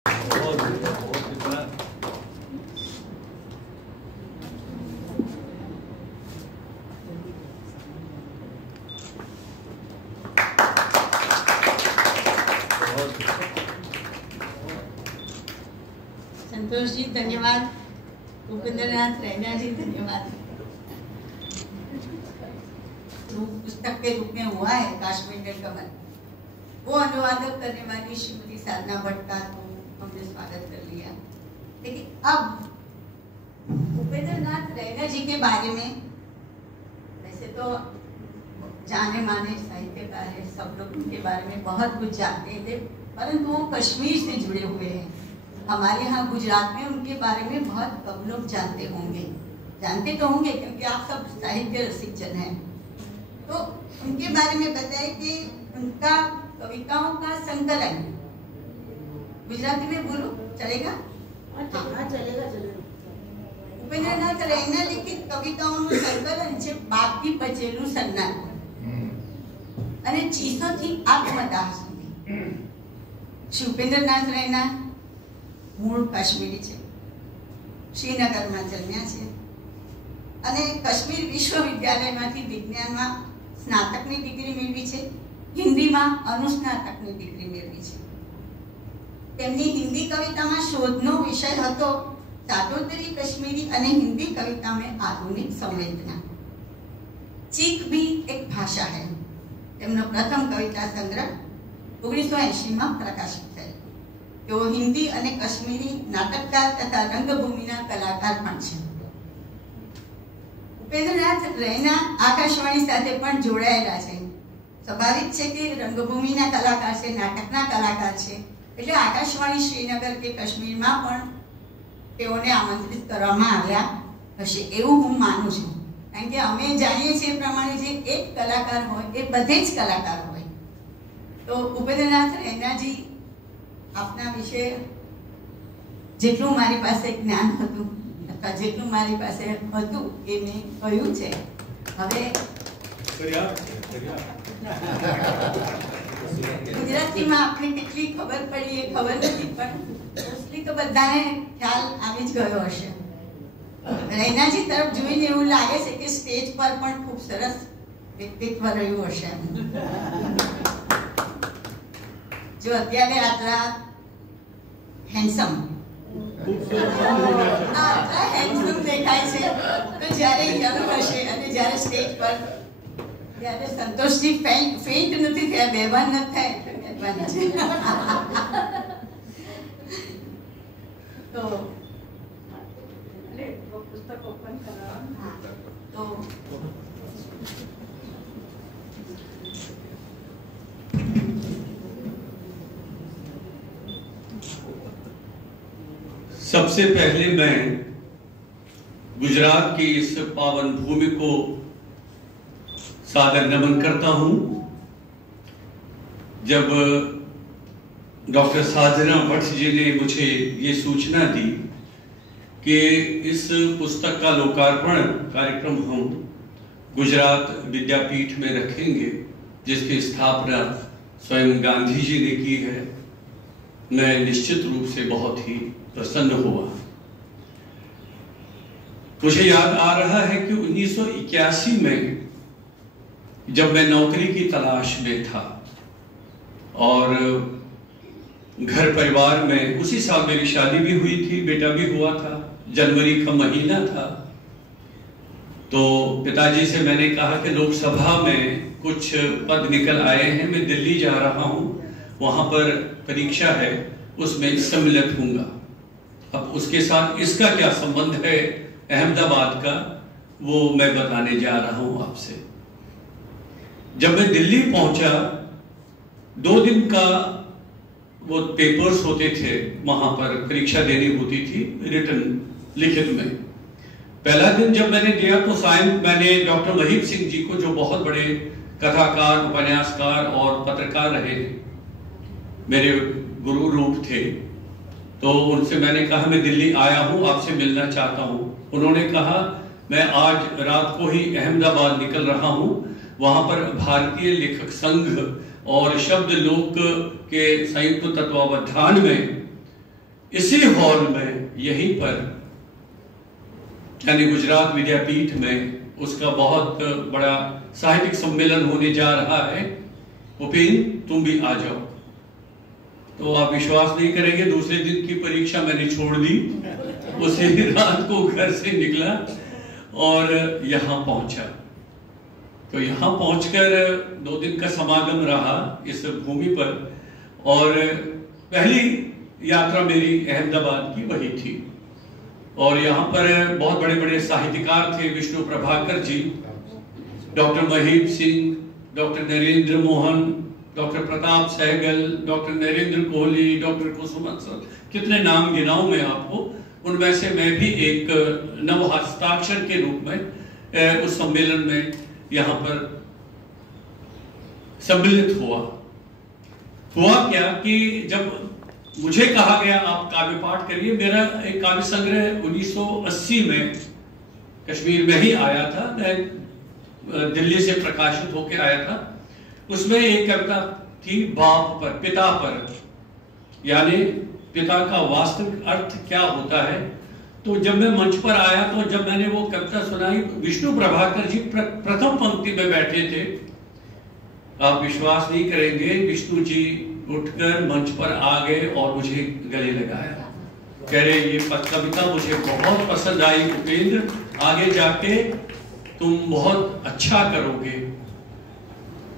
संतोष जी धन्यवाद, उपेंद्रनाथ रैना जी धन्यवाद। जो पुस्तक के रूप में हुआ है काश्मीर का कमल, वो अनुवादक करने वाली श्रीमती साधना भट्ट का तो हमने स्वागत कर लिया। लेकिन अब उपेंद्रनाथ रैना जी के बारे में, वैसे तो जाने माने साहित्यकार है, सब लोग उनके बारे में बहुत कुछ जानते थे, परंतु वो कश्मीर से जुड़े हुए हैं। हमारे यहाँ गुजरात में उनके बारे में बहुत कम लोग जानते होंगे, जानते तो होंगे क्योंकि आप सब साहित्य रसिक जन हैं। तो उनके बारे में बताए कि उनका कविताओं का संकलन, गुजराती में बोलो चलेगा? हाँ चलेगा। उपेंद्रनाथ रैना लिखित કવિતાઓનું સંકલન છે બાકી બચેલું સન્નાટ અને ચીસોથી આત્મદાહ સુધી। શ્રી ઉપેન્દ્રનાથ રૈના મૂળ કાશ્મીરી છે, શ્રીનગરમાં જન્મ્યા છે અને કાશ્મીર વિશ્વવિદ્યાલયમાંથી વિજ્ઞાનમાં સ્નાતકની ડિગ્રી મેળવી છે, હિન્દીમાં અનુસ્નાતકની ડિગ્રી મેળવી છે। તેમની હિન્દી કવિતામાં શોધનો વિષય હતો સાદોતરી કશ્મીરી અને હિન્દી કવિતા में आधुनिक संवेदना। चीख भी एक भाषा है। તેમનો પ્રથમ કવિતા સંગ્રહ 1980 માં પ્રકાશિત થયો। તેઓ હિન્દી અને કાશ્મીરી નાટકકાર તથા રંગભૂમિના કલાકાર પણ છે। ઉપેન્દ્રનાથ રૈના આકાશવાણી સાથે પણ જોડાયેલા છે। સ્વાભાવિક છે કે રંગભૂમિના કલાકાર છે, નાટકના કલાકાર છે, એટલે આકાશવાણી શ્રીનગર કે કાશ્મીરમાં પણ તેઓને આમંત્રિત કરવામાં આવ્યા હશે એવું હું માનું છું। કારણ કે અમે જાણીએ છીએ એ પ્રમાણે જે એક કલાકાર હોય એ બધે જ કલાકાર હોય। તો ઉપેન્દ્રનાથ રૈનાજી, આપના વિશે જેટલું મારી પાસે જ્ઞાન હતું અથવા જેટલું મારી પાસે હતું એ મેં કહ્યું છે। હવે ગુજરાતીમાં આપને કેટલી ખબર પડી એ ખબર નથી, પણ મોસ્ટલી તો બધાને ખ્યાલ આવી જ ગયો હશે। રૈનાજી તરફ જોઈને એવું લાગે છે કે સ્ટેજ પર પણ ખૂબ સરસ વ્યક્તિત્વ રહ્યું હશે। જો અત્યારે આટલા હેન્ડસમ દેખાય છે, તો જ્યારે યંગ હશે અને જ્યારે સ્ટેજ પર ત્યારે સંતોષજી ફેઇન્ટ નથી થયા, બેભાન નથી થાય એટલે મહેરબાની છે। तो पुस्तक ओपन करा। हाँ, तो सबसे पहले मैं गुजरात की इस पावन भूमि को सादर नमन करता हूं। जब डॉक्टर साधना भट्ट जी ने मुझे ये सूचना दी कि इस पुस्तक का लोकार्पण कार्यक्रम हम गुजरात विद्यापीठ में रखेंगे, जिसकी स्थापना स्वयं गांधी जी ने की है, मैं निश्चित रूप से बहुत ही प्रसन्न हुआ। मुझे याद आ रहा है कि 1981 में जब मैं नौकरी की तलाश में था और घर परिवार में, उसी साल मेरी शादी भी हुई थी, बेटा भी हुआ था, जनवरी का महीना था, तो पिताजी से मैंने कहा कि लोकसभा में कुछ पद निकल आए हैं, मैं दिल्ली जा रहा हूं, वहां पर परीक्षा है, उसमें सम्मिलित होऊंगा। अब उसके साथ इसका क्या संबंध है अहमदाबाद का, वो मैं बताने जा रहा हूं आपसे। जब मैं दिल्ली पहुंचा, 2 दिन का वो पेपर्स होते थे, वहां पर परीक्षा देनी होती थी रिटन लिखित में। पहला दिन जब मैंने दिया तो सायं मैंने डॉक्टर महीप सिंह जी को, जो बहुत बड़े कथाकार, उपन्यासकार और पत्रकार रहे, मेरे गुरु रूप थे, तो उनसे मैंने कहा मैं दिल्ली आया हूं, आपसे मिलना चाहता हूं। उन्होंने कहा मैं आज रात को ही अहमदाबाद निकल रहा हूं, वहां पर भारतीय लेखक संघ और शब्द लोक के संयुक्त तत्वावधान में इसी हॉल में यहीं पर यानी गुजरात विद्यापीठ में उसका बहुत बड़ा साहित्यिक सम्मेलन होने जा रहा है। उपेंद्र, तुम भी आ जाओ। तो आप विश्वास नहीं करेंगे, दूसरे दिन की परीक्षा मैंने छोड़ दी, उसी रात को घर से निकला और यहाँ पहुंचा। तो यहाँ पहुंचकर 2 दिन का समागम रहा इस भूमि पर, और पहली यात्रा मेरी अहमदाबाद की वही थी। और यहाँ पर बहुत बड़े बड़े साहित्यकार थे, Vishnu Prabhakar ji, doctor Mahip Singh, doctor Narendra Mohan, doctor Pratap Sehgal, doctor Narendra Kohli, doctor Kusum sir, कितने नाम गिनाऊं मैं आपको। उनमें से मैं भी एक नव हस्ताक्षर के रूप में उस सम्मेलन में यहाँ पर सम्मिलित हुआ क्या कि जब मुझे कहा गया आप काव्य पाठ करिए, मेरा एक काव्य संग्रह 1980 में कश्मीर में ही आया था, मैं दिल्ली से प्रकाशित होकर आया था। उसमें एक कविता थी बाप पर, पिता पर, यानी पिता का वास्तविक अर्थ क्या होता है। तो जब मैं मंच पर आया तो जब मैंने वो कविता सुनाई, विष्णु प्रभाकर जी प्रथम पंक्ति में बैठे थे। आप विश्वास नहीं करेंगे, विष्णु जी उठकर मंच पर आ गए और मुझे गले लगाया, कह रहे ये कविता मुझे बहुत पसंद आई उपेंद्र, आगे जाके तुम बहुत अच्छा करोगे।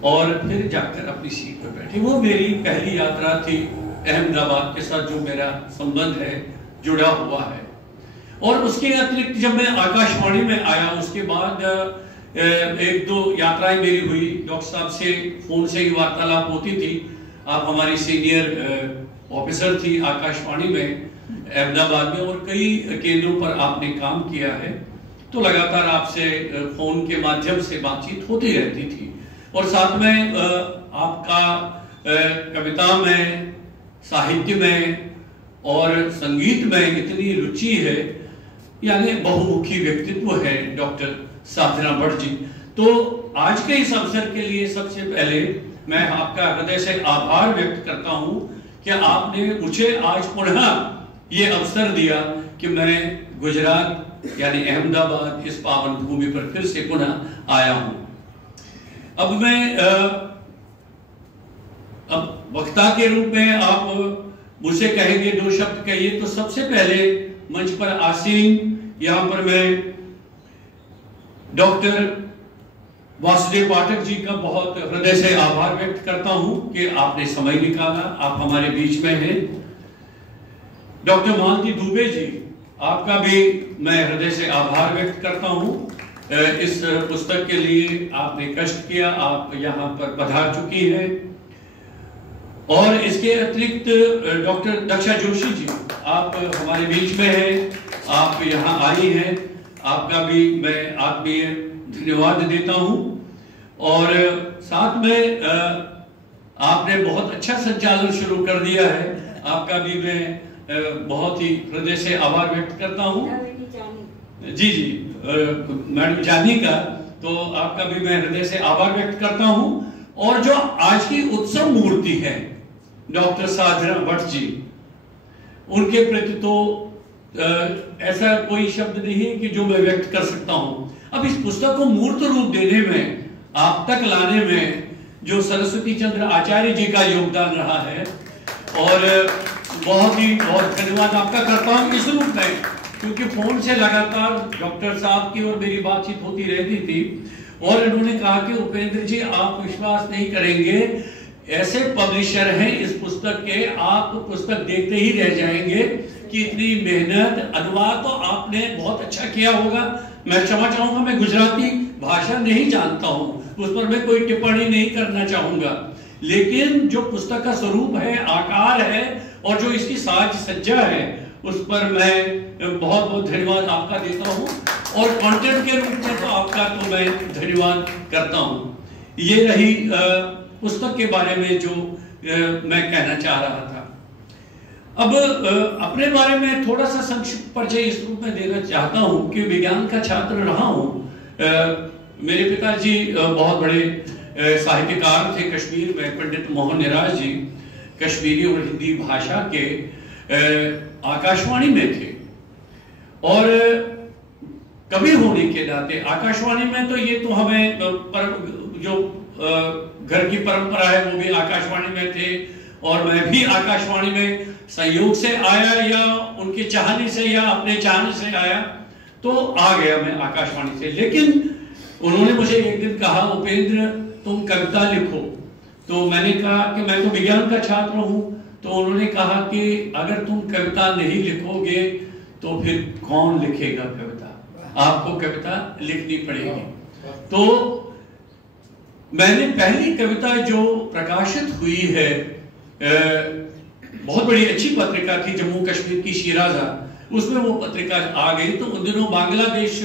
और फिर जाकर अपनी सीट पर बैठे। वो मेरी पहली यात्रा थी अहमदाबाद के साथ, जो मेरा संबंध है जुड़ा हुआ है। और उसके अतिरिक्त जब मैं आकाशवाणी में आया, उसके बाद 1-2 यात्राएं मेरी हुई। डॉक्टर साहब से फोन से ही वार्तालाप होती थी। आप हमारी सीनियर ऑफिसर थी आकाशवाणी में अहमदाबाद में, और कई केंद्रों पर आपने काम किया है, तो लगातार आपसे फोन के माध्यम से बातचीत होती रहती थी। और साथ में आपका कविता में, साहित्य में और संगीत में इतनी रुचि है, यानी बहुमुखी व्यक्तित्व है डॉक्टर साधना भट्ट जी। तो आज के इस अवसर के लिए सबसे पहले मैं आपका हृदय से आभार व्यक्त करता हूं कि आपने मुझे आज पुनः ये अवसर दिया कि मैं गुजरात यानी अहमदाबाद इस पावन भूमि पर फिर से पुनः आया हूं। अब मैं अब वक्ता के रूप में आप मुझसे कहेंगे 2 शब्द कहिए, तो सबसे पहले मंच पर आसीन यहां पर मैं डॉक्टर वासुदेव पाठक जी का बहुत हृदय से आभार व्यक्त करता हूं कि आपने समय निकाला, आप हमारे बीच में हैं। डॉक्टर मालती दुबे जी, आपका भी मैं हृदय से आभार व्यक्त करता हूं। इस पुस्तक के लिए आपने कष्ट किया, आप यहाँ पर पधार चुकी हैं। और इसके अतिरिक्त डॉक्टर दक्षा जोशी जी, आप हमारे बीच में हैं, आप यहाँ आई हैं, आपका भी मैं आत्मीय धन्यवाद देता हूँ। और साथ में आपने बहुत अच्छा संचालन शुरू कर दिया है, आपका भी मैं बहुत ही हृदय से आभार व्यक्त करता हूँ। जी मैडम जानी का, तो आपका भी मैं हृदय से आभार व्यक्त करता हूं। और जो आज की उत्सव मूर्ति है डॉक्टर साधना भट्ट जी, उनके प्रति तो ऐसा कोई शब्द नहीं है कि जो मैं व्यक्त कर सकता हूं। अब इस पुस्तक को मूर्त रूप देने में, आप तक लाने में जो सरस्वती चंद्र आचार्य जी का योगदान रहा है, और बहुत धन्यवाद आपका करता हूं इस रूप में, क्योंकि फोन से लगातार डॉक्टर साहब की और मेरी बातचीत होती रहती थी। और इन्होंने कहा कि उपेंद्र जी, आप विश्वास नहीं करेंगे, ऐसे पब्लिशर हैं इस पुस्तक के, आप पुस्तक देखते ही रह जाएंगे कि इतनी मेहनत, अनुवाद तो आपने बहुत अच्छा किया होगा। मैं क्षमा चाहूंगा, मैं गुजराती भाषा नहीं जानता हूं, उस पर मैं कोई टिप्पणी नहीं करना चाहूंगा, लेकिन जो पुस्तक का स्वरूप है, आकार है, और जो इसकी साज सज्जा है, उस पर मैं बहुत बहुत धन्यवाद आपका देता हूं। और कंटेंट के रूप में तो आपका तो मैं धन्यवाद करता हूं। ये रही पुस्तक के बारे में जो मैं कहना चाह रहा था। अब अपने बारे में थोड़ा सा संक्षिप्त परिचय इस रूप में देना चाहता हूं कि विज्ञान का छात्र रहा हूं। मेरे पिताजी बहुत बड़े साहित्यकार थे कश्मीर में, पंडित मोहन निराज जी, कश्मीरी और हिंदी भाषा के आकाशवाणी में थे और कवि होने के नाते आकाशवाणी में तो ये तो हमें जो घर की परंपरा है वो भी आकाशवाणी में थे और मैं भी आकाशवाणी में संयोग से आया या उनके चाहने से या अपने चाहने से आया तो आ गया मैं आकाशवाणी से। लेकिन उन्होंने मुझे एक दिन कहा, उपेंद्र तुम कविता लिखो। तो मैंने कहा कि मैं तो विज्ञान का छात्र हूं। तो उन्होंने कहा कि अगर तुम कविता नहीं लिखोगे तो फिर कौन लिखेगा कविता, आपको कविता लिखनी पड़ेगी। तो मैंने पहली कविता जो प्रकाशित हुई है, बहुत बड़ी अच्छी पत्रिका थी जम्मू कश्मीर की शिराजा, उसमें वो पत्रिका आ गई। तो उन दिनों बांग्लादेश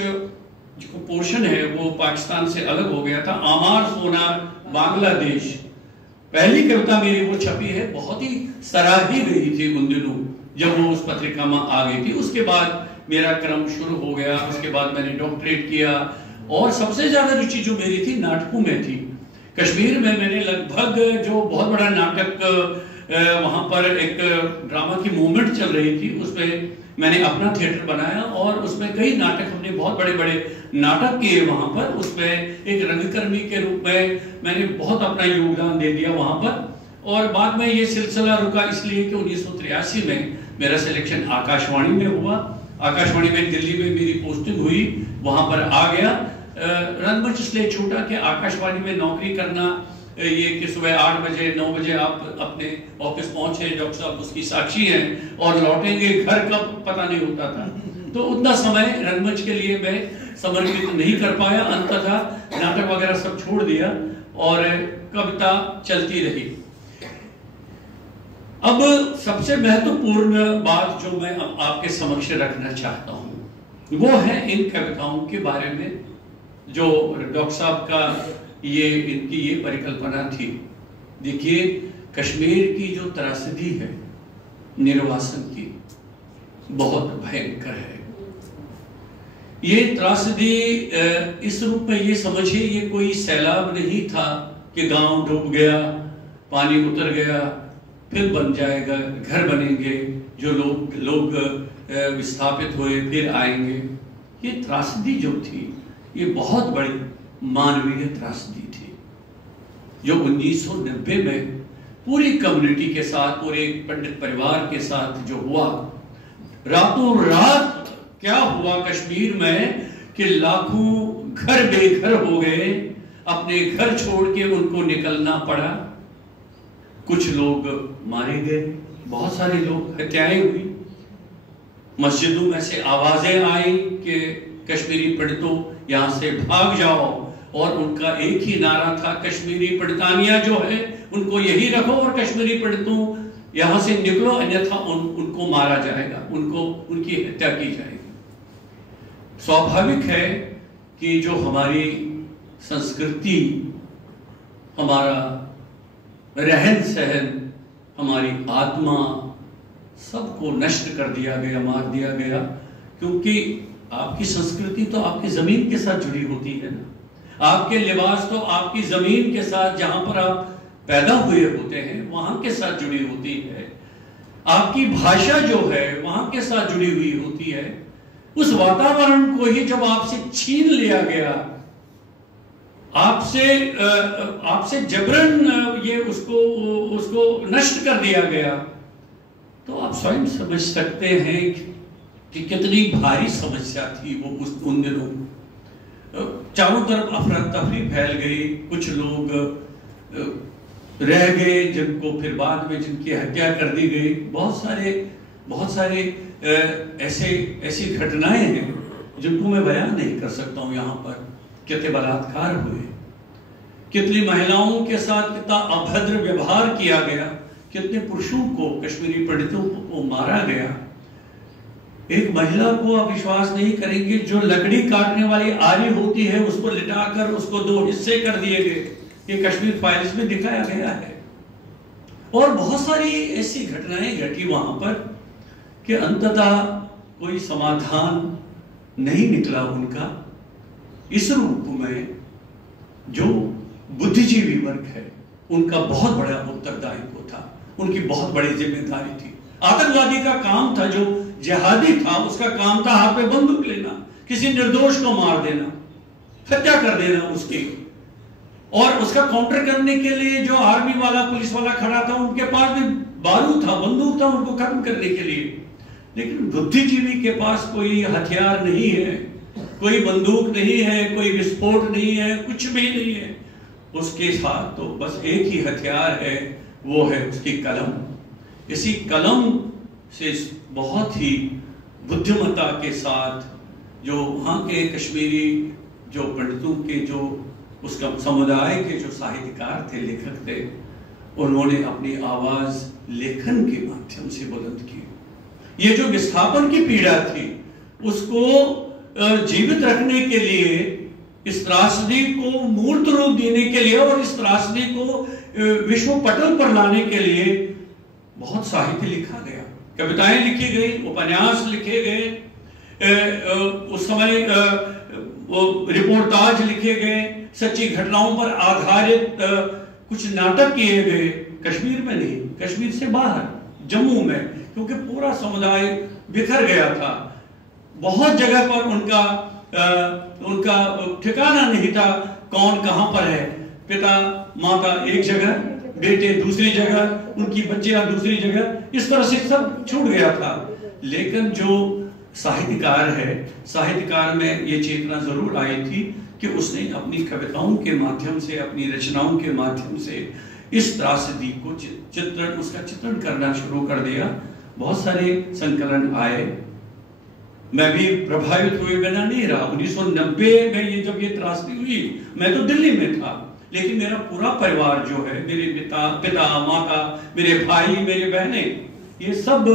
जो पोर्शन है वो पाकिस्तान से अलग हो गया था, आमार सोनार बांग्लादेश, पहली कविता मेरी वो छपी है। बहुत ही सराही गई थी उन दिनों जब वो उस पत्रिका में आ गई थी। उसके बाद मेरा क्रम शुरू हो गया, उसके बाद मैंने डॉक्टरेट किया और सबसे ज्यादा रुचि जो मेरी थी नाटकों में थी। कश्मीर में मैंने लगभग जो बहुत बड़ा नाटक वहां पर एक ड्रामा की मूवमेंट चल रही थी, उसमें मैंने अपना थिएटर बनाया और उसमें कई नाटक, हमने बहुत बड़े बड़े नाटक किए वहां पर। उसमें एक रंगकर्मी के रूप में मैंने बहुत अपना योगदान दे दिया वहां पर। और बाद में ये सिलसिला रुका इसलिए कि 1983 में मेरा सिलेक्शन आकाशवाणी में हुआ। आकाशवाणी में दिल्ली में मेरी पोस्टिंग हुई, वहां पर आ गया। रंगमंच इसलिए छूटा कि आकाशवाणी में नौकरी करना ये कि सुबह 8 बजे 9 बजे आप अपने ऑफिस पहुंचे, डॉक्टर साहब उसकी साक्षी हैं, और लौटेंगे घर कब पता नहीं होता था। तो उतना समय रंगमंच के लिए मैं समर्पित नहीं कर पाया। अंततः नाटक वगैरह सब छोड़ दिया और कविता चलती रही। अब सबसे महत्वपूर्ण बात जो मैं आपके समक्ष रखना चाहता हूं वो है इन कविताओं के बारे में जो डॉक्टर साहब का इनकी ये परिकल्पना थी। देखिए, कश्मीर की जो त्रासदी है निर्वासन की, बहुत भयंकर है। ये त्रासदी इस रूप में ये समझिए, ये कोई सैलाब नहीं था कि गांव डूब गया, पानी उतर गया, फिर बन जाएगा, घर बनेंगे, जो लोग विस्थापित हुए फिर आएंगे। ये त्रासदी जो थी ये बहुत बड़ी मानवीय त्रासदी थी, जो 1990 में पूरी कम्युनिटी के साथ, पूरे पंडित परिवार के साथ जो हुआ। रातों रात क्या हुआ कश्मीर में कि लाखों घर बेघर हो गए, अपने घर छोड़ के उनको निकलना पड़ा। कुछ लोग मारे गए, बहुत सारे लोग हत्याएं हुई। मस्जिदों में से आवाजें आई कि कश्मीरी पंडितों यहां से भाग जाओ, और उनका एक ही नारा था, कश्मीरी पंडितानिया जो है उनको यही रखो और कश्मीरी पंडितों यहां से निकलो, अन्यथा उनको मारा जाएगा, उनकी हत्या की जाएगी। स्वाभाविक है कि जो हमारी संस्कृति, हमारा रहन सहन, हमारी आत्मा, सबको नष्ट कर दिया गया, मार दिया गया। क्योंकि आपकी संस्कृति तो आपकी जमीन के साथ जुड़ी होती है ना, आपके लिबास तो आपकी जमीन के साथ, जहां पर आप पैदा हुए होते हैं वहां के साथ जुड़ी होती है। आपकी भाषा जो है वहां के साथ जुड़ी हुई होती है। उस वातावरण को ही जब आपसे छीन लिया गया, आपसे जबरन ये उसको नष्ट कर दिया गया, तो आप स्वयं समझ सकते हैं कि कितनी भारी समस्या थी वो उन दिनों। चारों तरफ अफरा तफरी फैल गई, कुछ लोग रह गए जिनको फिर बाद में जिनकी हत्या कर दी गई। बहुत सारे ऐसी घटनाएं हैं जिनको मैं बयान नहीं कर सकता हूं यहाँ पर। कितने बलात्कार हुए, कितनी महिलाओं के साथ कितना अभद्र व्यवहार किया गया, कितने पुरुषों को, कश्मीरी पंडितों को मारा गया। एक महिला को आप विश्वास नहीं करेंगे, जो लकड़ी काटने वाली आरी होती है उसको लिटाकर उसको 2 हिस्से कर दिए गए। ये कश्मीर फाइल्स में दिखाया गया है। और बहुत सारी ऐसी घटनाएं घटी वहां पर कि अंततः कोई समाधान नहीं निकला उनका। इस रूप में जो बुद्धिजीवी वर्ग है उनका बहुत बड़ा उत्तरदायित्व था, उनकी बहुत बड़ी जिम्मेदारी थी। आतंकवादी का काम था, जो जिहादी था, उसका काम था हाथ में बंदूक लेना, किसी निर्दोष को मार देना, हत्या कर देना उसकी। और उसका काउंटर करने के लिए जो आर्मी वाला, पुलिस वाला खड़ा था, उनके पास भी बारूद था, बंदूक था उनको खत्म करने के लिए। लेकिन बुद्धिजीवी के पास कोई हथियार नहीं है, कोई बंदूक नहीं है, कोई विस्फोट नहीं है, कुछ भी नहीं है। उसके साथ तो बस एक ही हथियार है, वो है उसकी कलम। इसी कलम से बहुत ही बुद्धिमत्ता के साथ जो वहाँ के कश्मीरी जो पंडितों के, जो उसका समुदाय के जो साहित्यकार थे, लेखक थे, उन्होंने अपनी आवाज लेखन के माध्यम से बुलंद की। ये जो विस्थापन की पीड़ा थी उसको जीवित रखने के लिए, इस त्रासदी को मूर्त रूप देने के लिए और इस त्रासदी को विश्व पटल पर लाने के लिए बहुत साहित्य लिखा गया, कविताएं लिखी गई, उपन्यास लिखे गए, उस समय रिपोर्टाज लिखे गए, सच्ची घटनाओं पर आधारित कुछ नाटक किए गए। कश्मीर में नहीं, कश्मीर से बाहर जम्मू में, क्योंकि पूरा समुदाय बिखर गया था, बहुत जगह पर उनका ठिकाना नहीं था, कौन कहां पर है। पिता माता एक जगह, बेटे दूसरी जगह, उनकी बच्चियां दूसरी जगह, इस तरह से सब छूट गया था। लेकिन जो साहित्यकार है, साहित्यकार में ये चेतना जरूर आई थी कि उसने अपनी कविताओं के माध्यम से, अपनी रचनाओं के माध्यम से इस त्रासदी को उसका चित्रण करना शुरू कर दिया। बहुत सारे संकलन आए, मैं भी प्रभावित हुए बिना नहीं रहा। 1990 में ये जब ये त्रासदी हुई, मैं तो दिल्ली में था, लेकिन मेरा पूरा परिवार जो है, मेरे पिता माता, मेरे भाई, मेरे बहनें, ये सब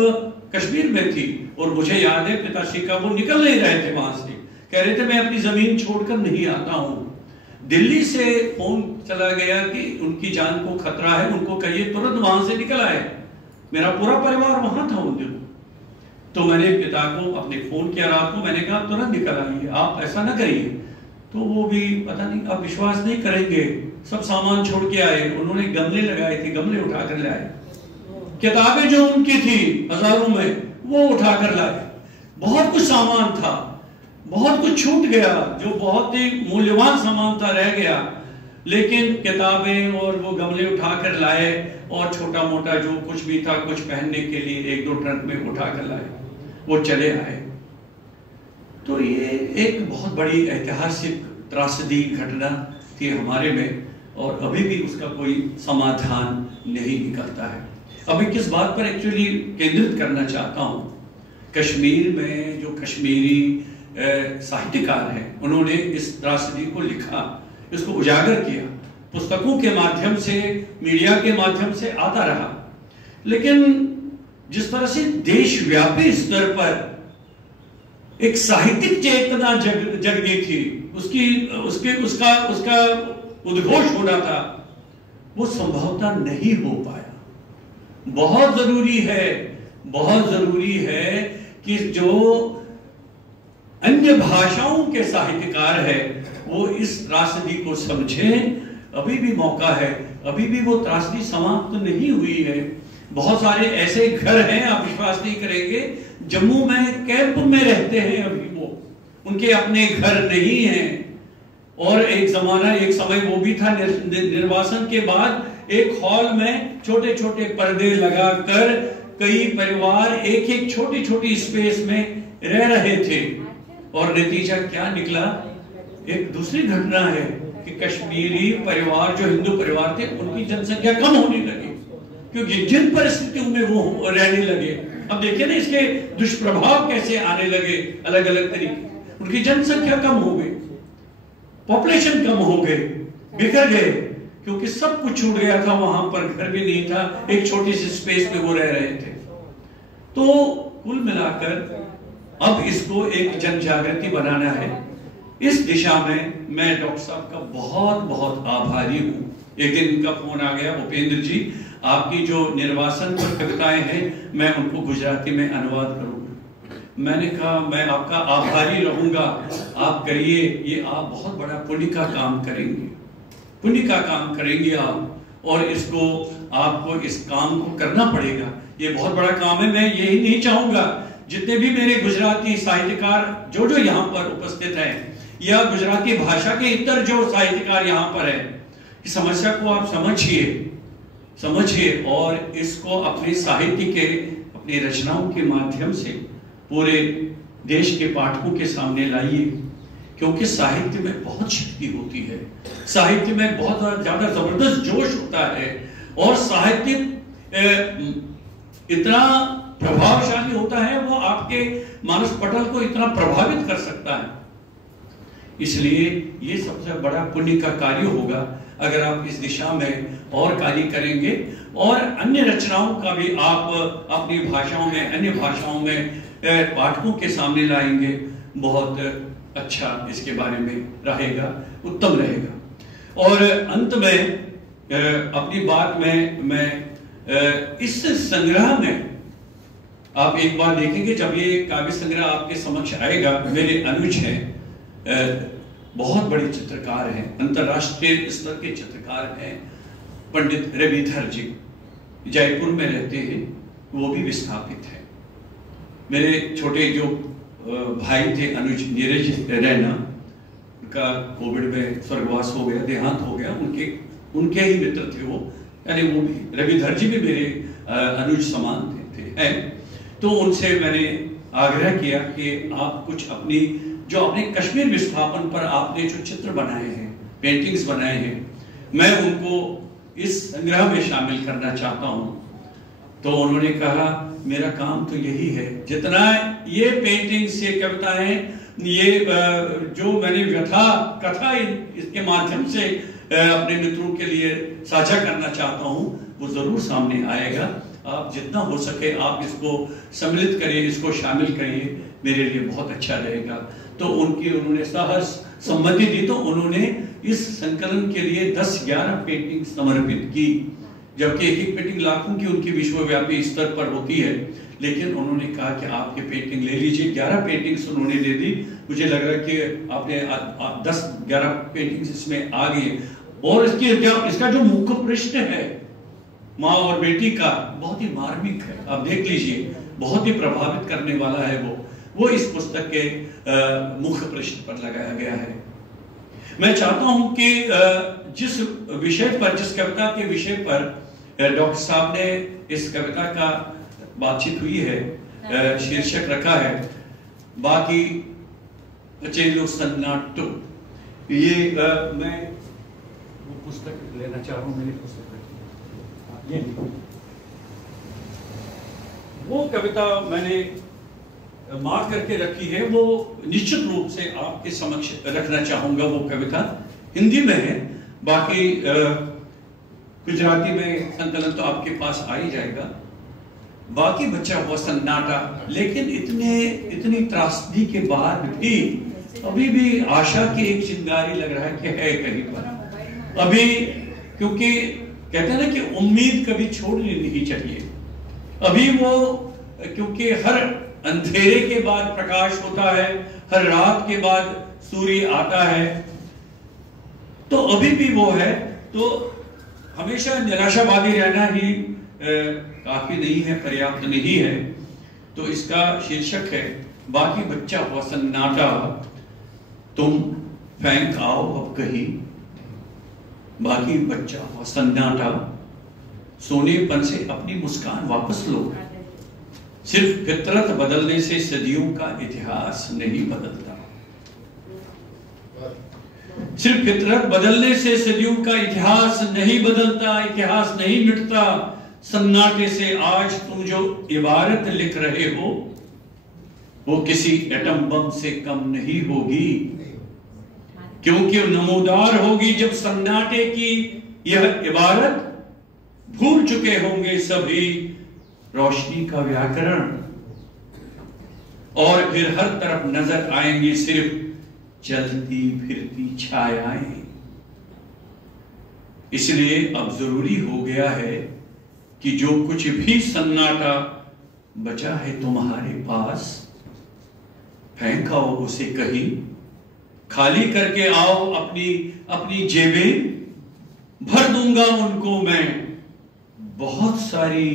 कश्मीर में थी। और मुझे याद है पिताश्री का, वो निकल नहीं रहे थे वहां से, कह रहे थे मैं अपनी जमीन छोड़कर नहीं आता हूं। दिल्ली से फोन चला गया कि उनकी जान को खतरा है, उनको कहिए तुरंत वहां से निकल आए। मेरा पूरा परिवार वहां था उन दिनों। तो मैंने पिता को अपने फोन किया रात को, मैंने कहा तुरंत निकल आइए, आप ऐसा ना करिए। तो वो भी पता नहीं, आप विश्वास नहीं करेंगे, सब सामान छोड़ के आए। उन्होंने गमले लगाए थे, गमले उठाकर लाए, किताबें जो उनकी थी हजारों में, वो उठाकर लाए। बहुत कुछ सामान था, बहुत कुछ छूट गया, जो बहुत ही मूल्यवान सामान था रह गया, लेकिन किताबें और वो गमले उठाकर लाए, और छोटा मोटा जो कुछ भी था, कुछ पहनने के लिए 1-2 ट्रक में उठाकर लाए, वो चले आए। तो ये एक बहुत बड़ी ऐतिहासिक त्रासदी घटना थी हमारे में, और अभी भी उसका कोई समाधान नहीं निकलता है। अभी किस बात पर एक्चुअली केंद्रित करना चाहता हूं, कश्मीर में जो कश्मीरी साहित्यकार हैं, उन्होंने इस त्रासदी को लिखा, इसको उजागर किया, पुस्तकों के माध्यम से, मीडिया के माध्यम से आता रहा। लेकिन जिस तरह से देशव्यापी स्तर पर एक साहित्यिक चेतना जगनी थी, उसका उद्घोष होना था, वो संभवतः नहीं हो पाया। बहुत जरूरी है कि जो अन्य भाषाओं के साहित्यकार है वो इस त्रासदी को समझें। अभी भी मौका है, अभी भी वो त्रासदी समाप्त नहीं हुई है। बहुत सारे ऐसे घर हैं, आप विश्वास नहीं करेंगे, जम्मू में कैंप में रहते हैं अभी वो, उनके अपने घर नहीं हैं। और एक समय वो भी था, निर्वासन के बाद एक हॉल में छोटे छोटे पर्दे लगाकर कई परिवार एक छोटी छोटी स्पेस में रह रहे थे। और नतीजा क्या निकला? एक दूसरी घटना है कि कश्मीरी परिवार, जो हिंदू परिवार थे, उनकी जनसंख्या कम होने लगी, क्योंकि जिन परिस्थितियों में वो रहने लगे, अब देखिए ना इसके दुष्प्रभाव कैसे आने लगे अलग अलग तरीके। उनकी जनसंख्या कम हो गई, पॉपुलेशन कम हो गए, बिखर गए, क्योंकि सब कुछ छूट गया था वहां पर, घर भी नहीं था, एक छोटी सी स्पेस में वो रह रहे थे। तो कुल मिलाकर अब इसको एक जन जागृति बनाना है। इस दिशा में मैं डॉक्टर साहब का बहुत बहुत आभारी हूं। एक दिन उनका फोन आ गया, भूपेंद्र जी आपकी जो निर्वासन पर कविताएं हैं मैं उनको गुजराती में अनुवाद करूंगा। मैंने कहा मैं आपका आभारी रहूंगा, आप करिए, ये आप बहुत बड़ा पुण्य का काम करेंगे, पुण्य का काम करेंगे आप, और इसको आपको इस काम को करना पड़ेगा। ये बहुत बड़ा काम है। मैं यही नहीं चाहूंगा जितने भी मेरे गुजराती साहित्यकार जो यहाँ पर उपस्थित हैं या गुजराती भाषा के इतर जो साहित्यकार यहाँ पर है, इस समस्या को आप समझिए और इसको अपने साहित्य के, अपनी रचनाओं के माध्यम से पूरे देश के पाठकों के सामने लाइए, क्योंकि साहित्य में बहुत शक्ति होती है, साहित्य में बहुत ज्यादा जबरदस्त जोश होता है और साहित्य इतना प्रभावशाली होता है, वो आपके मानस पटल को इतना प्रभावित कर सकता है। इसलिए ये सबसे बड़ा पुण्य का कार्य होगा अगर आप इस दिशा में और कार्य करेंगे और अन्य रचनाओं का भी आप अपनी भाषाओं में, अन्य भाषाओं में पाठकों के सामने लाएंगे, बहुत अच्छा इसके बारे में रहेगा, उत्तम रहेगा। और अंत में अपनी बात में मैं इस संग्रह में आप एक बार देखेंगे, जब ये काव्य संग्रह आपके समक्ष आएगा, मेरे अनुज हैं, बहुत बड़े चित्रकार हैं, अंतरराष्ट्रीय स्तर के चित्रकार हैं, पंडित रविधर जी, जयपुर में रहते हैं, वो भी विस्थापित हैं। मेरे छोटे जो भाई थे अनुज नीरज रैना, उनका कोविड में स्वर्गवास हो गया, देहांत हो गया, उनके ही मित्र थे वो, यानी वो भी रविधर जी भी मेरे अनुज समान थे। तो उनसे मैंने आग्रह किया कि आप कुछ अपने कश्मीर विस्थापन पर आपने जो चित्र बनाए हैं, पेंटिंग्स बनाए हैं, मैं उनको इस संग्रह में शामिल करना चाहता हूं। तो उन्होंने कहा मेरा काम तो यही है, जितना ये पेंटिंग्स, ये कविताएं, ये जो मैंने व्यथा कथा इसके माध्यम से अपने मित्रों के लिए साझा करना चाहता हूं, वो जरूर सामने आएगा। आप जितना हो सके आप इसको सम्मिलित करिए, इसको शामिल करिए, मेरे लिए बहुत अच्छा रहेगा। तो उन्होंने सहर्ष सम्मति दी, तो उन्होंने इस संकलन के लिए 10-11 पेंटिंग समर्पित की, जबकि एक पेंटिंग लाखों की उनकी विश्वव्यापी स्तर पर होती है, लेकिन उन्होंने कहा कि आपके पेंटिंग ले लीजिए। 11 पेंटिंग्स उन्होंने दे दी। मुझे लग रहा है कि आपने 10-11 पेंटिंग्स इसमें आ गई। और इसका जो मुख्य पृष्ठ है माँ और बेटी का, बहुत ही मार्मिक है, आप देख लीजिए, बहुत ही प्रभावित करने वाला है वो इस पुस्तक के मुख्य पृष्ठ पर लगाया गया है। मैं चाहता हूं कि जिस कविता के विषय पर डॉक्टर साहब ने इस कविता का बातचीत हुई है, शीर्षक रखा है बाकी बचेलो सन्नाटो। ये मैं वो पुस्तक लेना चाह रहा हूं, मेरी पुस्तक ये वो कविता मैंने मार्क करके रखी है, वो निश्चित रूप से आपके समक्ष रखना चाहूंगा। वो कविता हिंदी में है, बाकी गुजराती में संकलन तो आपके पास आ ही जाएगा। बाकी बचा हुआ सन्नाटा, लेकिन इतनी त्रासदी के बाद भी अभी भी आशा की एक चिंगारी लग रहा है कि है कहीं पर अभी, क्योंकि कहते हैं ना कि उम्मीद कभी छोड़नी नहीं चाहिए। अभी वो, क्योंकि हर अंधेरे के बाद प्रकाश होता है, हर रात के बाद सूर्य आता है, तो अभी भी वो है। तो हमेशा निराशावादी रहना ही काफी नहीं है, पर्याप्त नहीं है। तो इसका शीर्षक है बाकी बच्चा हुआ सन्नाटा, तुम फेंक आओ अब कहीं। बाकी बच्चा हुआ सन्नाटा, सोनेपन से अपनी मुस्कान वापस लो। सिर्फ फितरत बदलने से सदियों का इतिहास नहीं बदलता। सिर्फ फितरत बदलने से सदियों का इतिहास नहीं बदलता, इतिहास नहीं मिटता। सन्नाटे से आज तुम जो इबारत लिख रहे हो, वो किसी एटम बम से कम नहीं होगी, क्योंकि नमूदार होगी जब सन्नाटे की यह इबारत भूल चुके होंगे सभी रोशनी का व्याकरण, और फिर हर तरफ नजर आएंगी सिर्फ चलती फिरती छायाएं। इसलिए अब जरूरी हो गया है कि जो कुछ भी सन्नाटा बचा है तुम्हारे पास, फेंकाओ उसे कहीं, खाली करके आओ अपनी जेबें, भर दूंगा उनको मैं बहुत सारी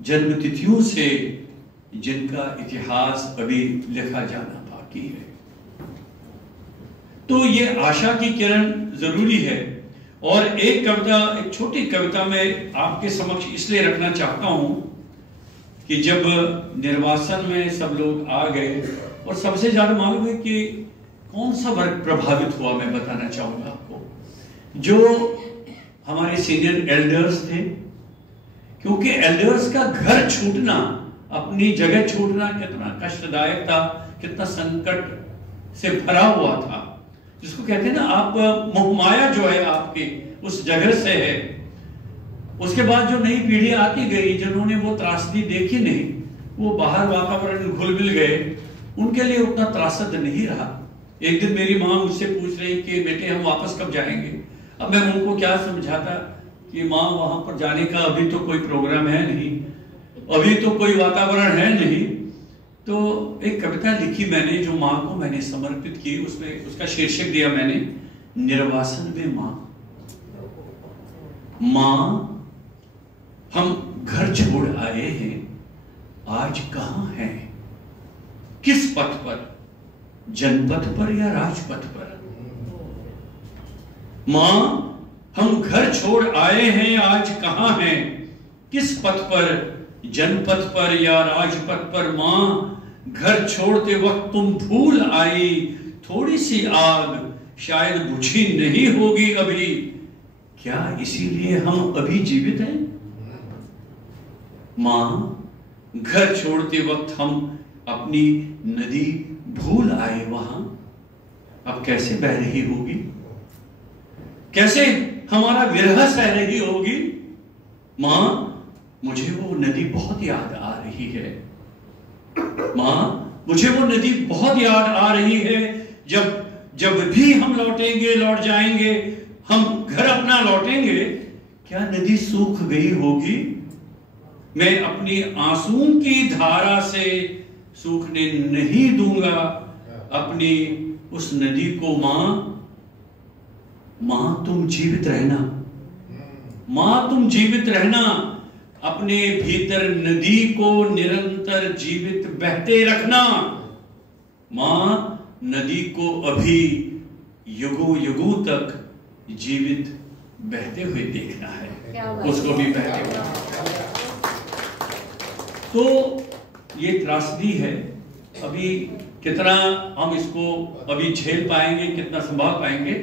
जन्मतिथियों से जिनका इतिहास अभी लिखा जाना बाकी है। तो ये आशा की किरण जरूरी है। और एक छोटी कविता मैं आपके समक्ष इसलिए रखना चाहता हूं कि जब निर्वासन में सब लोग आ गए और सबसे ज्यादा मालूम है कि कौन सा वर्ग प्रभावित हुआ, मैं बताना चाहूंगा आपको। जो हमारे सीनियर एल्डर्स थे, क्योंकि एल्डर्स का घर छूटना, अपनी जगह छूटना कितना कष्टदायक था, कितना संकट से भरा हुआ था। जिसको कहते हैं ना, आप मोहमाया जो है आपकी उस जगह से है। उसके बाद जो नई पीढ़ी आती गई, जिन्होंने वो त्रासदी देखी नहीं, वो बाहर वातावरण में घुल मिल गए, उनके लिए उतना त्रासद नहीं रहा। एक दिन मेरी माँ मुझसे पूछ रही कि बेटे हम वापस कब जाएंगे। अब मैं उनको क्या समझाता कि माँ वहां पर जाने का अभी तो कोई प्रोग्राम है नहीं, अभी तो कोई वातावरण है नहीं। तो एक कविता लिखी मैंने, जो माँ को मैंने समर्पित की। उसमें उसका शीर्षक दिया मैंने, निर्वासन में माँ। माँ, हम घर छोड़ आए हैं, आज कहां हैं? किस पथ पर, जनपथ पर या राजपथ पर? मां, हम घर छोड़ आए हैं, आज कहां हैं? किस पथ पर, जनपथ पर या राजपथ पर? मां, घर छोड़ते वक्त तुम भूल आई, थोड़ी सी आग शायद बुझी नहीं होगी अभी। क्या इसीलिए हम अभी जीवित हैं? मां, घर छोड़ते वक्त हम अपनी नदी भूल आए वहां, अब कैसे बह रही होगी? कैसे हमारा विरह सह रही होगी? मां, मुझे वो नदी बहुत याद आ रही है। मां, मुझे वो नदी बहुत याद आ रही है। जब भी हम लौटेंगे, लौट जाएंगे, हम घर अपना लौटेंगे, क्या नदी सूख गई होगी? मैं अपनी आंसुओं की धारा से सूखने नहीं दूंगा अपनी उस नदी को। मां, मां तुम जीवित रहना, मां तुम जीवित रहना, अपने भीतर नदी को निरंतर जीवित बहते रखना। मां, नदी को अभी युगों युगों तक जीवित बहते हुए देखना है, उसको भी बहते हुए। तो ये त्रासदी है। अभी कितना हम इसको अभी झेल पाएंगे, कितना संभाल पाएंगे,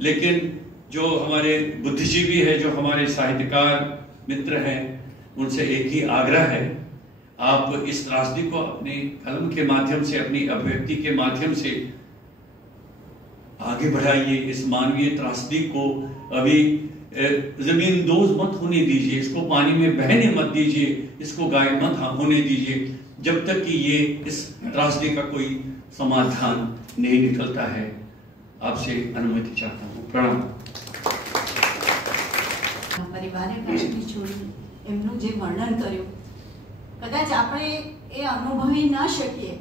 लेकिन जो हमारे बुद्धिजीवी है, जो हमारे साहित्यकार मित्र हैं, उनसे एक ही आग्रह है, आप इस त्रासदी को अपने कलम के माध्यम से, अपनी अभिव्यक्ति के माध्यम से आगे बढ़ाइए। इस मानवीय त्रासदी को अभी जमीन दोज मत होने दीजिए, इसको पानी में बहने मत दीजिए, इसको गायब मत होने दीजिए, जब तक कि ये इस त्रासदी का कोई समाधान नहीं निकलता है। आपसे अनुमति चाहता हूँ। प्रणाम। પરિવારે કાશ્મીર છોડી એમનું જે વર્ણન કર્યું, કદાચ આપણે એ અનુભવી ન શકીએ,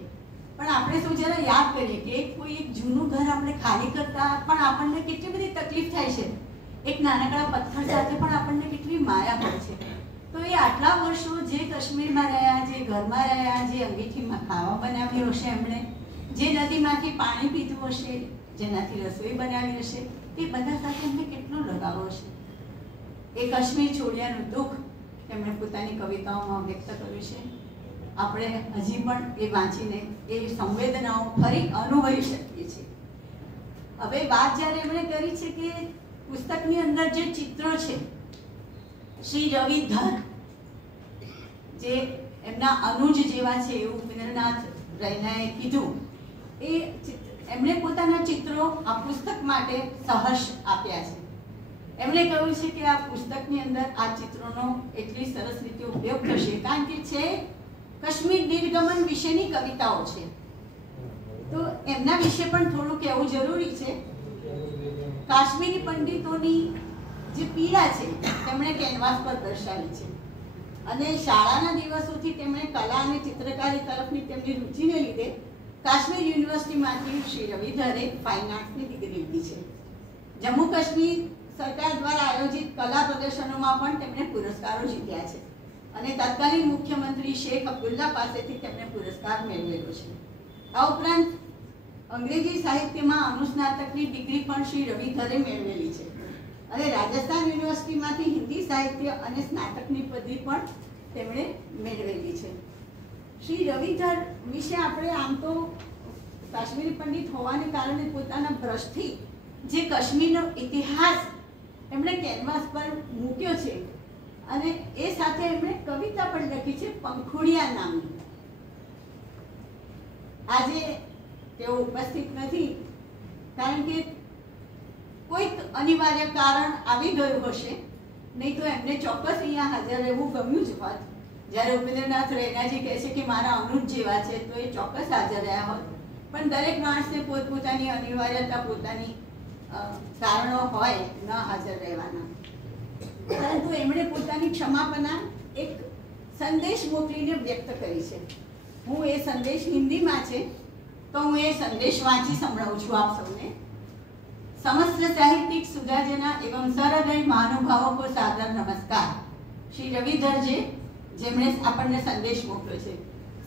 પણ આપણે શું જરા યાદ કરીએ કે કોઈ એક જૂનું ઘર આપણે ખાલી કરતા પણ આપણને કેટલી બધી તકલીફ થાય છે। એક નાનકડા પથ્થર સાથે પણ આપણને કેટલી માયા હોય છે। તો એ આટલા વર્ષો જે કાશ્મીરમાં રહ્યા, જે ઘરમાં રહ્યા, જે અંગીઠીમાં ખાવા બનાવ્યું હશે એમણે, જે નદીમાંથી પાણી પીધું હશે, જેનાથી રસોઈ બનાવી હશે, એ બધા સાથે એમને કેટલો લગાવ હશે। એ કાશ્મીર છોડ્યાનું દુઃખ તેમણે પોતાની કવિતાઓમાં વ્યક્ત કર્યું છે। આપણે હજી પણ એ વાંચીને એ સંવેદનાઓ ફરી અનુભવી શકીએ છીએ। હવે વાત જ્યારે એમણે કરી છે કે પુસ્તકની અંદર જે ચિત્રો છે, શ્રી રવિ ધર જે એમના અનુજ જેવા છે એવું ઉપેન્દ્રનાથ રૈનાએ કીધું, એ એમણે પોતાના ચિત્રો આ પુસ્તક માટે સહર્ષ આપ્યા છે। એમણે કહ્યું છે કે આ પુસ્તકની અંદર આ ચિત્રોનો એટલી સરસ રીતે ઉપયોગ થશે કારણ કે છે કાશ્મીર નિર્ગમન વિશેની કવિતાઓ છે। તો એમના વિશે પણ થોડું કહેવું જરૂરી છે। કાશ્મીરી પંડિતોની જે પીડા છે તેમણે કેનવાસ પર દર્શાવી છે અને શાળાના દિવસોથી તેમણે કલા અને ચિત્રકારી તરફની તેમની રુચિને લીધે કાશ્મીર યુનિવર્સિટીમાંથી શ્રી રવિધરે ફાઇન આર્ટ્સની ડિગ્રી લીધી છે। જમ્મુ કાશ્મીર સરકાર દ્વારા આયોજિત કલા પ્રદર્શનોમાં પણ તેમણે પુરસ્કારો જીત્યા છે અને તત્કાલીન મુખ્યમંત્રી શેખ અબ્દુલ્લા પાસેથી તેમણે પુરસ્કાર મેળવેલો છે। આ ઉપરાંત અંગ્રેજી સાહિત્યમાં અનુસ્નાતકની ડિગ્રી પણ શ્રી રવિધરે મેળવેલી છે અને રાજસ્થાન યુનિવર્સિટીમાંથી હિન્દી સાહિત્ય અને સ્નાતકની પદવી પણ તેમણે મેળવેલી છે। શ્રી રવિધર વિશે આપણે આમ તો કાશ્મીરી પંડિત હોવાને કારણે પોતાના બ્રશથી જે કાશ્મીરનો ઇતિહાસ એમણે કેનવાસ પર મૂક્યો છે અને એ સાથે એમણે કવિતા પણ લખી છે પંખુડિયા નામની। આજે તેઓ ઉપસ્થિત નથી કારણ કે કોઈક અનિવાર્ય કારણ આવી ગયું હશે, નહીં તો એમને ચોક્કસ અહીંયા હાજર રહેવું ગમ્યું જ હોત। જ્યારે ઉપેન્દ્રનાથ રૈનાજી કહે છે કે મારા અનુજ જેવા છે તો એ ચોક્કસ હાજર રહ્યા હોત, પણ દરેક માણસને પોતપોતાની અનિવાર્યતા, પોતાની કારણો હોય ન હાજર રહેવાના, પરંતુ એમણે પોતાની ક્ષમાપના એક સંદેશ મોકલીને વ્યક્ત કરી છે। હું એ સંદેશ હિન્દીમાં છે તો હું એ સંદેશ વાંચી સંભળાવું છું આપ સૌને। समस्त साहित्यिक सुधाजना एवं सहृदय महानुभावों को सादर नमस्कार। श्री रविधर जी जेमने आपने संदेश मोकलो छे।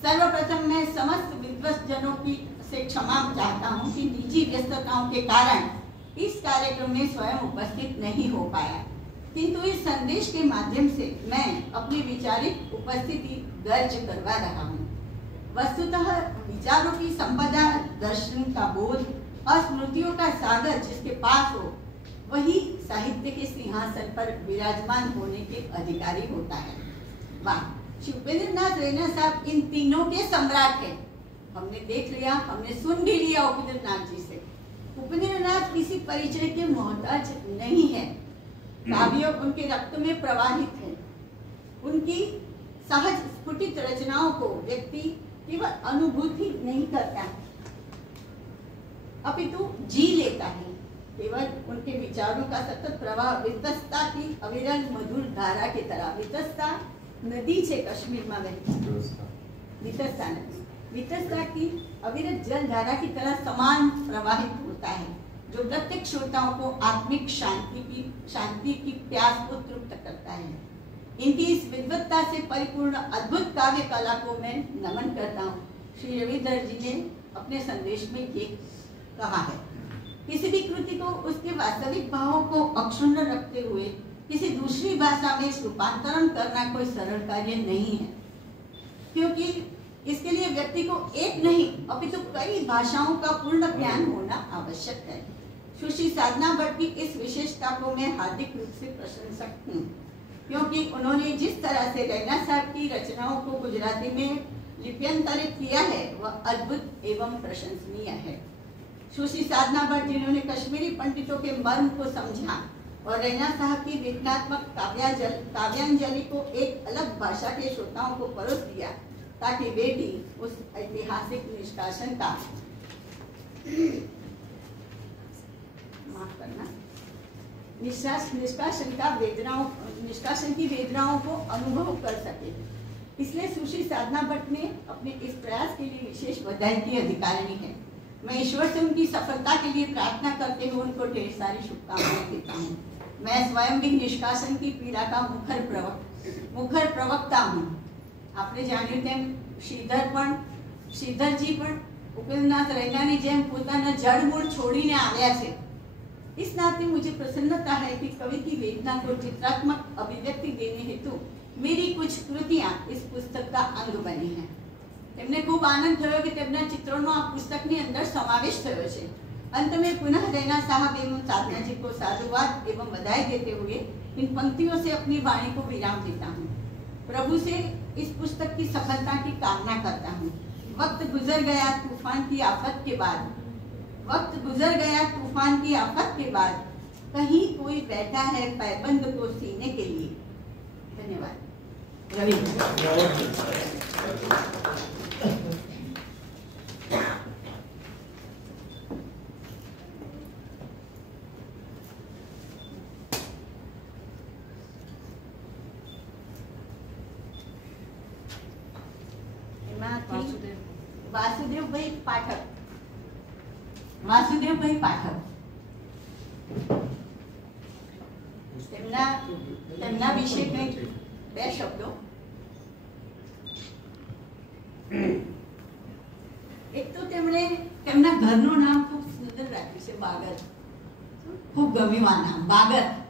सर्वप्रथम मैं समस्त विद्वत्जनों की से क्षमा चाहता हूँ कि निजी व्यस्तताओं के कारण इस कार्यक्रम में स्वयं उपस्थित नहीं हो पाया, किंतु इस संदेश के माध्यम से मैं अपनी विचारिक उपस्थिति दर्ज करवा रहा हूँ। वस्तुतः विचारों की संपदा, दर्शन का बोध और स्मृतियों का सागर जिसके पास हो वही साहित्य के सिंहासन पर विराजमान होने के अधिकारी होता है। वाह, श्री उपेंद्रनाथ रैना साहब इन तीनों के सम्राट हैं। हमने देख लिया, हमने सुन भी लिया उपेंद्रनाथ जी से। उपेंद्रनाथ किसी परिचय के मोहताज नहीं है। काव्य उनके रक्त में प्रवाहित है। उनकी सहज स्फुटित रचनाओं को व्यक्ति केवल अनुभूति नहीं करता अपितु जी लेता है। केवल उनके विचारों का सतत प्रवाह वितस्ता की अविरल मधुर धारा की तरह, वितस्ता नदी से कश्मीर में बहती, वितस्ता नदी, वितस्ता की अविरल जल धारा की तरह समान प्रवाहित होता है, जो प्रत्येक श्रोताओं को आत्मिक शांति की प्यास को तृप्त करता है। इनकी इस विद्वत्ता से परिपूर्ण अद्भुत काव्य कला को मैं नमन करता हूँ। श्री रविधर जी ने अपने संदेश में ये कहा है, किसी भी कृति को उसके वास्तविक भावों को अक्षुण्ण रखते हुए किसी दूसरी भाषा में रूपांतरण करना कोई सरल कार्य नहीं है, क्योंकि इसके लिए व्यक्ति को एक नहीं अपितु कई भाषाओं का पूर्ण ज्ञान होना आवश्यक है। सुश्री साधना भट्ट की इस विशेषता को मैं हार्दिक रूप से प्रशंसक हूँ, क्योंकि उन्होंने जिस तरह से रैना साहब की रचनाओं को गुजराती में लिप्यंतरित किया है वह अद्भुत एवं प्रशंसनीय है। सुश्री साधना भट्ट जिन्होंने कश्मीरी पंडितों के मर्म को समझा और रैना साहब की विज्ञानात्मक काव्यांजलि को एक अलग भाषा के श्रोताओं को परोस दिया, ताकि वे भी उस ऐतिहासिक निष्कासन का निष्कासन की वेदनाओं को अनुभव कर सके। इसलिए सुश्री साधना भट्ट ने अपने इस प्रयास के लिए विशेष बधाई की अधिकारिणी है। मैं ईश्वर से उनकी सफलता के लिए प्रार्थना करते हुए उनको ढेर सारी शुभकामनाएं देता हूँ। मैं स्वयं भी निष्कासन की पीड़ा का मुखर प्रवक्ता हूँ। आपने जान्યું તેમ શ્રીધરજી પણ उपेंद्रनाथ रैनानी જેમ પોતાના જડમૂળ છોડીને આવ્યા છે। इस नाते मुझे प्रसन्नता है कि कवि की वेदना को चित्रात्मक अभिव्यक्ति देने हेतु मेरी कुछ कृतियां इस पुस्तक का अंग बनी हैं। तेमने खूब आनंद थयो कि तेमना चित्रों आ पुस्तकनी अंदर समावेश थयो छे। अंत में पुनः रैना साहब एवं साधना जी को साधुवाद एवं बधाई देते हुए इन पंक्तियों से अपनी वाणी को विराम देता हूँ। प्रभु से इस पुस्तक की सफलता की कामना करता हूँ। वक्त गुजर गया तूफान की आफत के बाद, कहीं कोई बैठा है पैबंद को सीने के लिए। धन्यवाद। रवि वासुदेव भाई पाठक તેમના વિશે કંઈક બે શબ્દો. એક તો તેમણે તેમના ઘરનું નામ ખૂબ સુંદર રાખ્યું છે, બાગર. ખૂબ ગમ્યું આ નામ, બાગર.